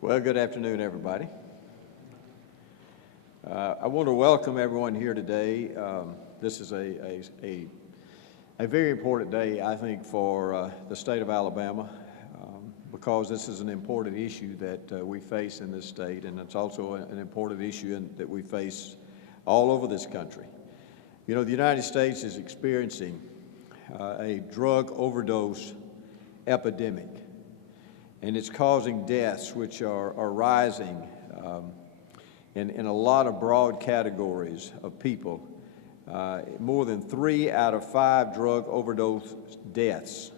Well, good afternoon, everybody. I want to welcome everyone here today. This is a very important day, I think, for the state of Alabama because this is an important issue that we face in this state, and it's also an important issue that we face all over this country. You know, the United States is experiencing a drug overdose epidemic, and it's causing deaths which are rising in a lot of broad categories of people. More than 3 out of 5 drug overdose deaths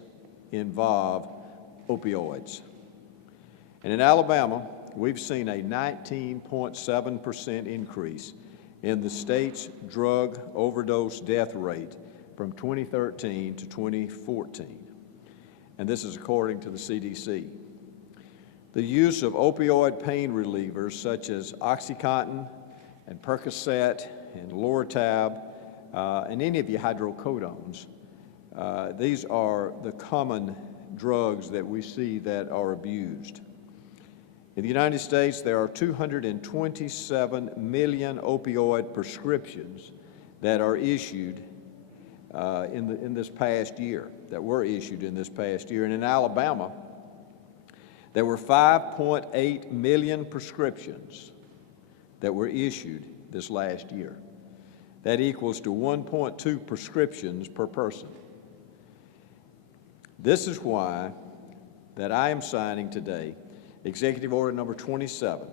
involve opioids. And in Alabama, we've seen a 19.7% increase in the state's drug overdose death rate from 2013 to 2014. And this is according to the CDC. The use of opioid pain relievers such as OxyContin and Percocet and Loratab and any of the hydrocodones, these are the common drugs that we see that are abused. In the United States, there are 227 million opioid prescriptions that are issued in this past year, that were issued in this past year. And in Alabama, there were 5.8 million prescriptions that were issued this last year. That equals to 1.2 prescriptions per person. This is why that I am signing today Executive Order number 27.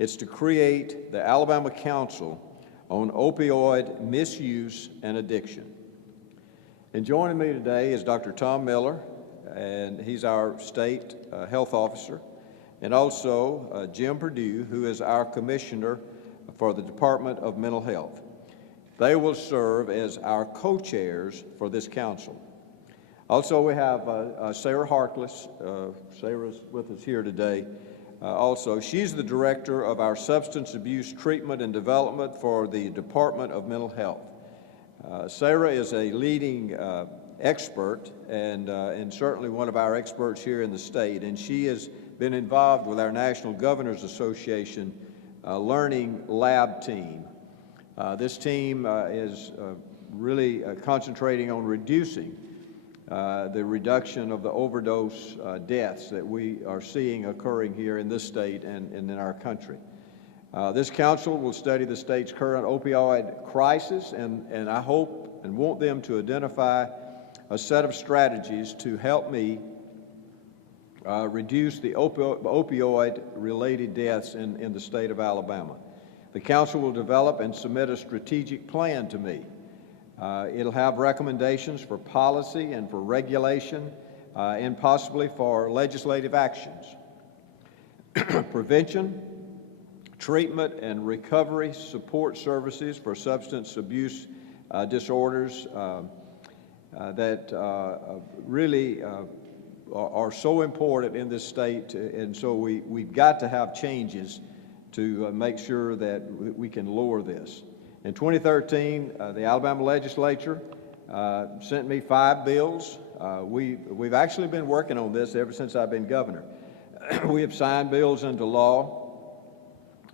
It's to create the Alabama Council on Opioid Misuse and Addiction. And joining me today is Dr. Tom Miller, and he's our state health officer, and also Jim Perdue, who is our commissioner for the Department of Mental Health. They will serve as our co-chairs for this council. Also, we have Sarah Harkless. Sarah's with us here today. Also, she's the director of our Substance Abuse Treatment and Development for the Department of Mental Health. Sarah is a leading expert and certainly one of our experts here in the state, and she has been involved with our National Governors Association Learning Lab team. This team is really concentrating on reducing the reduction of the overdose deaths that we are seeing occurring here in this state and in our country. This council will study the state's current opioid crisis, and I hope and want them to identify a set of strategies to help me reduce the opioid-related deaths in the state of Alabama. The council will develop and submit a strategic plan to me. It'll have recommendations for policy and for regulation and possibly for legislative actions. Prevention, treatment, and recovery support services for substance abuse disorders that really are so important in this state, and so we've got to have changes to make sure that we can lower this. In 2013, the Alabama legislature sent me 5 bills. We've actually been working on this ever since I've been governor. We have signed bills into law,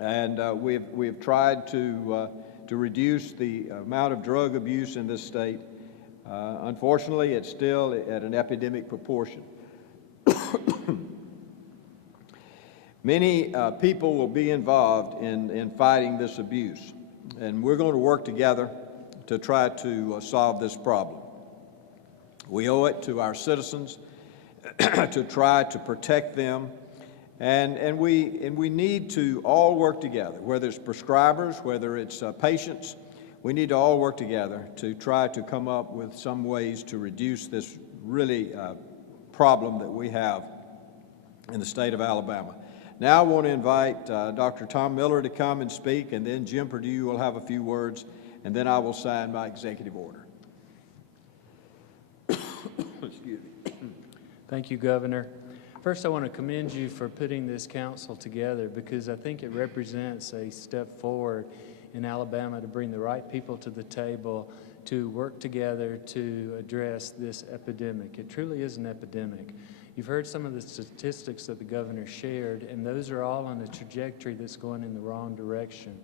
and we've tried to reduce the amount of drug abuse in this state. Unfortunately, it's still at an epidemic proportion. Many people will be involved in fighting this abuse, and we're going to work together to try to solve this problem. We owe it to our citizens to try to protect them, and we need to all work together, whether it's prescribers, whether it's patients. We need to all work together to try to come up with some ways to reduce this really problem that we have in the state of Alabama. Now I want to invite Dr. Tom Miller to come and speak, and then Jim Perdue will have a few words, and then I will sign my executive order. Excuse me. Thank you, Governor. First, I want to commend you for putting this council together, because I think it represents a step forward in Alabama to bring the right people to the table to work together to address this epidemic. It truly is an epidemic. You've heard some of the statistics that the governor shared, and those are all on a trajectory that's going in the wrong direction.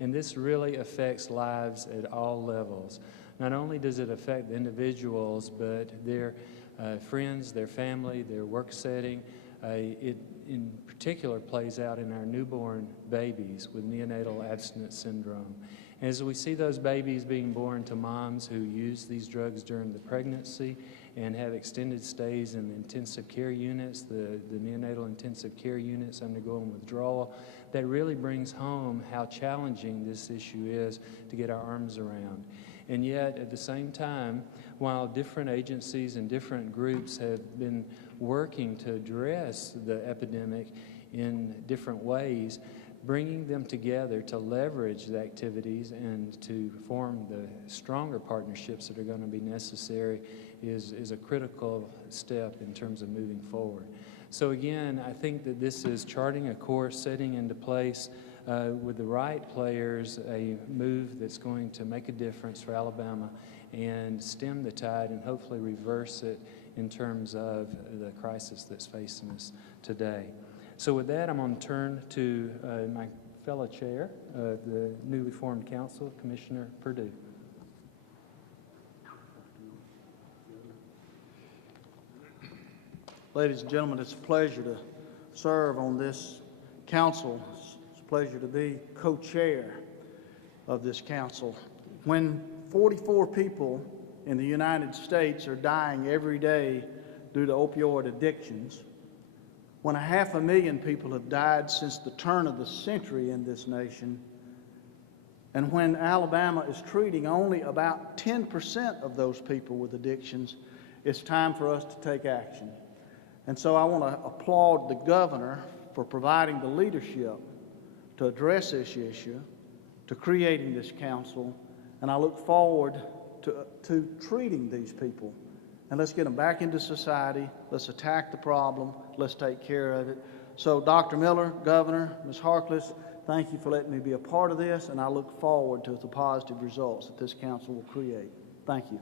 And this really affects lives at all levels. Not only does it affect the individuals, but their friends, their family, their work setting. It in particular plays out in our newborn babies with neonatal abstinence syndrome. As we see those babies being born to moms who use these drugs during the pregnancy and have extended stays in the intensive care units, the neonatal intensive care units undergoing withdrawal, that really brings home how challenging this issue is to get our arms around. And yet, at the same time, while different agencies and different groups have been working to address the epidemic in different ways, bringing them together to leverage the activities and to form the stronger partnerships that are going to be necessary is a critical step in terms of moving forward. So again, I think that this is charting a course, setting into place with the right players, a move that's going to make a difference for Alabama and stem the tide and hopefully reverse it in terms of the crisis that's facing us today. So with that, I'm going to turn to my fellow chair of the newly formed council, Commissioner Perdue. Ladies and gentlemen, it's a pleasure to serve on this council. It's a pleasure to be co-chair of this council. When 44 people in the United States are dying every day due to opioid addictions, when 500,000 people have died since the turn of the century in this nation, and when Alabama is treating only about 10% of those people with addictions, it's time for us to take action. And so I want to applaud the governor for providing the leadership to address this issue, to creating this council, and I look forward to treating these people. And let's get them back into society. Let's attack the problem. Let's take care of it. So Dr. Miller, Governor, Ms. Harkless, thank you for letting me be a part of this, and I look forward to the positive results that this council will create. Thank you.